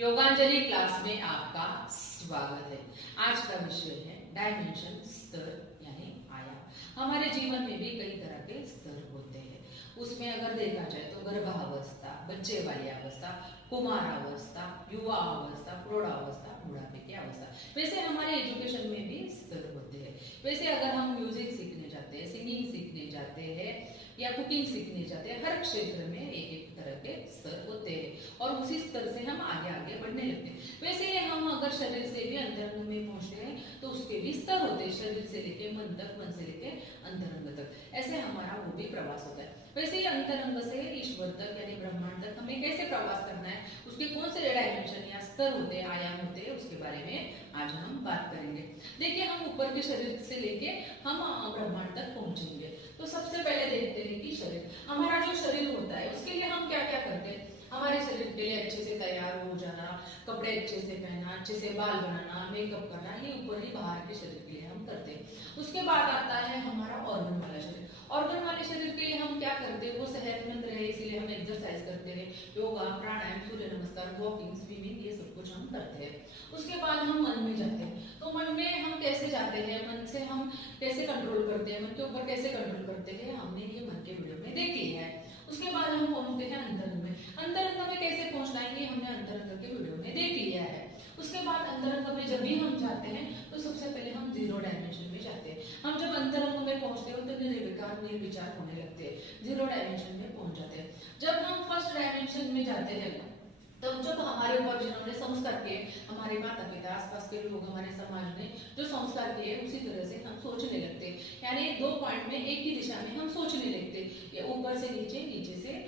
योगांजलि class में आपका स्वागत है। आज का विषय है डायमेंशन, स्तर यानी आयाम। हमारे जीवन में भी कई तरह के स्तर होते हैं। उसमें अगर देखा जाए तो गर्भावस्था, बच्चे वाली अवस्था, कुमारावस्था, युवा अवस्था, प्रौढ़ावस्था, बुढ़ापे की अवस्था। वैसे हमारे एजुकेशन में भी स्तर होते हैं। वैसे अगर हम म्यूजिक सीखने जाते हैं, सिंगिंग सीखने जाते हैं या कुकिंग सीखने जाते हैं, हर क्षेत्र में एक एक तरह के स्तर होते हैं और उसी स्तर से हम आगे आगे बढ़ने लगते हैं। वैसे हम अगर शरीर से भी अंतरंग में पहुंचते हैं तो उसके भी स्तर होते हैं, शरीर से लेके मन तक, मन से लेके अंतरंग तक। ऐसे हमारा वो भी प्रवास होता है। वैसे ही अंतरंग से ईश्वर तक यानी ब्रह्मांड तक हमें कैसे प्रवास करना है, उसके कौन से डायमेंशन या स्तर होते हैं, आयाम होते हैं, उसके बारे में आज हम बात करेंगे। देखिए, हम ऊपर के शरीर से लेके हम ब्रह्मांड तक पहुंचेंगे। तो सबसे पहले देखते हैं कि शरीर, हमारा जो शरीर होता है उसके लिए हम क्या क्या करते हैं। हमारे शरीर के लिए अच्छे से तैयार हो जाना, कपड़े अच्छे से पहनना, अच्छे से बाल बनाना, मेकअप करना, ये ऊपर ही बाहर के शरीर के लिए हम करते हैं। उसके बाद आता है हमारा ऑर्गन वाला शरीर। ऑर्गन वाले शरीर के लिए हम क्या करते हैं, वो सेहतमंद रहे इसीलिए हम एक्सरसाइज करते हैं, योगा, प्राणायाम, सूर्य नमस्कार, वॉकिंग, स्विमिंग, ये सब कुछ हम करते हैं। उसके बाद हम मन में जाते हैं। तो मन में हम कैसे जाते हैं, मन से हम कैसे कंट्रोल करते हैं, मन के ऊपर कैसे कंट्रोल करते हैं, हमने ये मन के वीडियो में देख लिया है। उसके बाद हम पहुंचते हैं अंतरंग में। अंतरंग में कैसे पहुंचना है ये हमने अंतरंग के वीडियो में देख लिया है। उसके बाद अंतरंग में जब भी हम जाते हैं तो सबसे पहले हम जीरो डायमेंशन में जाते हैं। हम जब अंतरंग में पहुंचते हो तो निर्विकार निर्विचार होने लगते हैं, जीरो डायमेंशन में पहुंच जाते हैं। जब हम फर्स्ट डायमेंशन में जाते हैं तब जब हमारे ऊपर जिन्होंने संस्कार किए, हमारे माता पिता, आसपास के लोग, हमारे समाज ने जो संस्कार किए उसी तरह से हम सोचने लगते हैं। यानी दो पॉइंट में एक ही दिशा में हम सोचने लगते हैं, या ऊपर से नीचे, नीचे से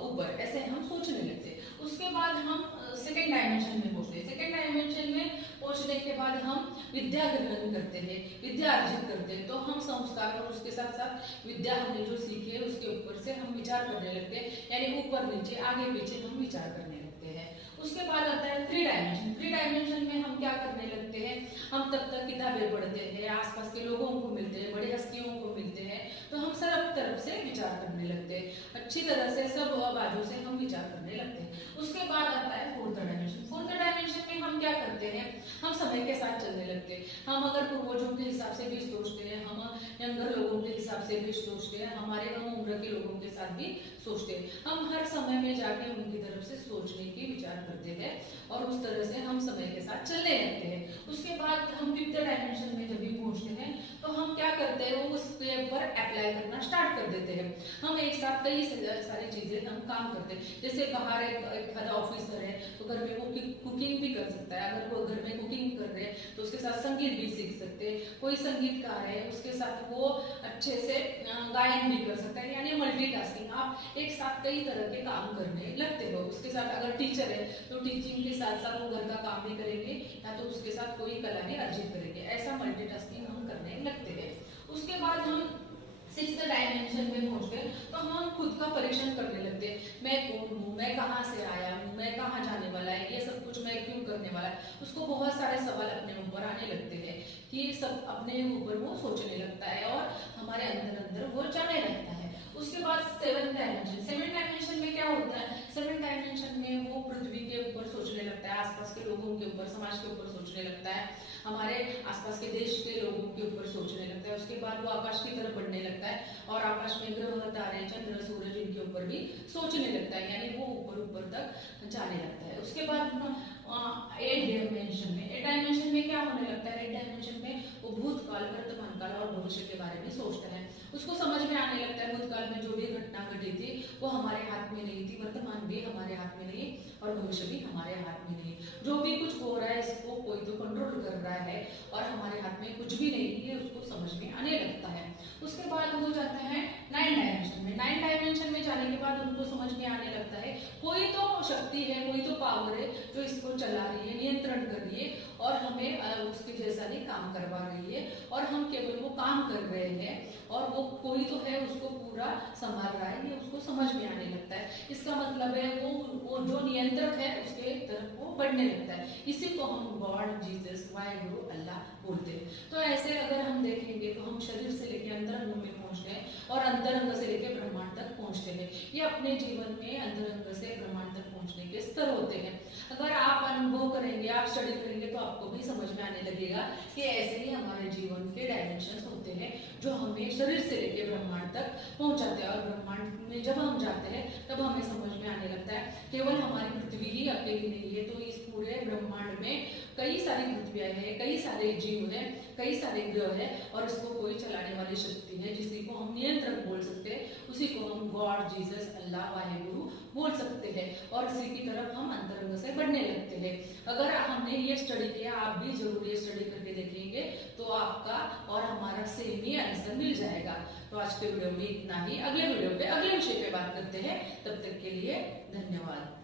ऊपर, ऐसे हम सोचने लगते हैं। उसके बाद हम सेकेंड डायमेंशन में पहुंचते हैं। सेकेंड डायमेंशन में पहुंचने के बाद हम विद्या ग्रहण करते हैं, विद्या अर्जित करते हैं। तो हम संस्कार और उसके साथ साथ विद्या हमने जो सीखी है उसके ऊपर से हम विचार करने लगते हैं, यानी ऊपर नीचे आगे पीछे हम विचार करने लगते हैं। उसके बाद आता है थ्री डायमेंशन। थ्री डायमेंशन में हम क्या करने लगते हैं, हम तब तक किताबें पढ़ते हैं, आसपास के लोगों को मिलते हैं, बड़ी हस्तियों को मिलते हैं, तो हम सब तरफ से विचार करने लगते हैं, अच्छी तरह से सब बाजू से हम विचार करने लगते हैं। उसके बाद आता है फोर्थ डायमेंशन। फोर्थ डायमेंशन में हम क्या करते हैं, हम समय के साथ चलने लगते हैं। हम अगर पूर्वजों के हिसाब से भी सोचते हैं, हम यंगर लोगों के हिसाब से भी सोचते हैं, हमारे कम उम्र के लोगों के साथ भी सोचते हैं। हम हर समय में जाके उनकी तरफ से सोचने की विचार करते हैं और उस तरह से हम समय के साथ चलने लगते हैं। उसके बाद हम फिफ्थ डायमेंशन में जब भी पहुंचते हैं तो हम क्या करते हैं, वो उसके ऊपर अप्लाई करना स्टार्ट कर देते हैं। हम एक साथ कई सारी चीजें हम काम करते हैं। जैसे बाहर एक ऑफिसर है तो घर में वो कुकिंग भी कर सकता है। अगर वो घर में कुकिंग कर रहे हैं तो उसके साथ संगीत भी सीख सकते हैं। कोई संगीतकार है उसके साथ वो अच्छे से गायन भी कर सकता है, यानी मल्टीटास्किंग। आप एक साथ कई तरह के काम करने लगते हो। उसके साथ अगर टीचर है तो टीचिंग के साथ साथ वो घर का काम भी करेंगे या तो उसके साथ कोई कला भी अर्जित करेंगे। ऐसा मल्टीटास्किंग हम करने लगते हैं। उसके बाद हम सिक्स्थ डायमेंशन में पहुंचते हैं तो हम खुद का परीक्षण करने लगते हैं। मैं कौन हूँ, मैं कहाँ से आया हूँ, मैं कहाँ जाने वाला है, ये सब कुछ मैं क्यों करने वाला है। उसको बहुत सारे सवाल अपने ऊपर आने लगते हैं कि सब अपने ऊपर वो सोचने लगता है और हमारे अंदर अंदर वो जाने लगता है। उसके बाद सेवन डायमेंशन। सेवन डायमेंशन में क्या होता है, सेवन डायमेंशन में वो पृथ्वी के ऊपर सोचने लगता है, आसपास के लोगों के ऊपर, समाज के ऊपर सोचने लगता है, हमारे आसपास के देश के लोगों के ऊपर सोचने लगता है। उसके बाद वो आकाश की तरफ बढ़ने लगता है और आकाश में ग्रह, तारे, चंद्र, सूरज, इनके ऊपर भी सोचने लगता है, यानी वो ऊपर ऊपर तक जाने लगता है। उसके बाद एट डायमेंशन में, एट डायमेंशन में क्या होने लगता है, एट डायमेंशन में वो भूतकाल, वर्तमान काल और भविष्य के बारे में सोचता है। उसको समझ में आने लगता है भूतकाल में जो भी घटना घटी थी वो हमारे हाथ में नहीं थी, वर्तमान भी हमारे हाथ में नहीं और भविष्य भी हमारे हाथ में नहीं। जो भी कुछ हो रहा है इसको कोई तो कंट्रोल कर रहा है और हमारे हाथ में कुछ भी नहीं, ये उसको समझ में आने लगता है। उसके बाद वो जाता है नाइन डायमेंशन में। नाइन डायमेंशन में जाने के बाद उनको समझ में आने लगता है कोई तो शक्ति है, कोई तो पावर है जो इसको चला रही है, नियंत्रण कर रही है और हमें उसके जैसा नहीं काम करवा रही है और हम केवल वो काम कर रहे हैं और वो कोई तो है उसको पूरा संभाल रहा है, ये उसको समझ में आने लगता है। इसका मतलब है वो जो नियंत्रक है उसके तरफ वो बढ़ने लगता है। इसी को हम गॉड, जीसस, वाहिगुरु, अल्लाह बोलते हैं। तो ऐसे अगर हम देखेंगे तो हम शरीर से लेकर अंतरंग में पहुंचते हैं और अंतरंग से लेकर ब्रह्मांड तक पहुंचते हैं। ये अपने जीवन में अंतरंग से ब्रह्मांड तक पहुंचने के स्तर होते हैं। अगर आप करेंगे, आप स्टडी करेंगे तो आपको भी समझ में आने लगेगा कि ऐसे ही हमारे जीवन के डायमेंशन होते हैं जो हमें शरीर से लेकर ब्रह्मांड तक पहुंचाते हैं। और ब्रह्मांड में जब हम जाते हैं तब हमें समझ में आने लगता है केवल हमारी पृथ्वी ही अकेली नहीं है, तो इस पूरे ब्रह्मांड में कई सारी पृथ्वियां हैं, कई सारे जीव हैं, कई सारे ग्रह हैं, और इसको कोई चलाने वाली शक्ति है जिसी को हम नियंत्रक बोल सकते हैं, उसी को हम गॉड, जीसस, अल्लाह, वाहेगुरु बोल सकते हैं। और इसी की तरफ हम अंतरंग से बढ़ने लगते हैं। अगर हमने ये स्टडी किया, आप भी जरूर ये स्टडी करके देखेंगे तो आपका और हमारा सेम ही आंसर मिल जाएगा। तो आज के वीडियो में इतना ही। अगले वीडियो पे अगले विषय पे बात करते हैं। तब तक के लिए धन्यवाद।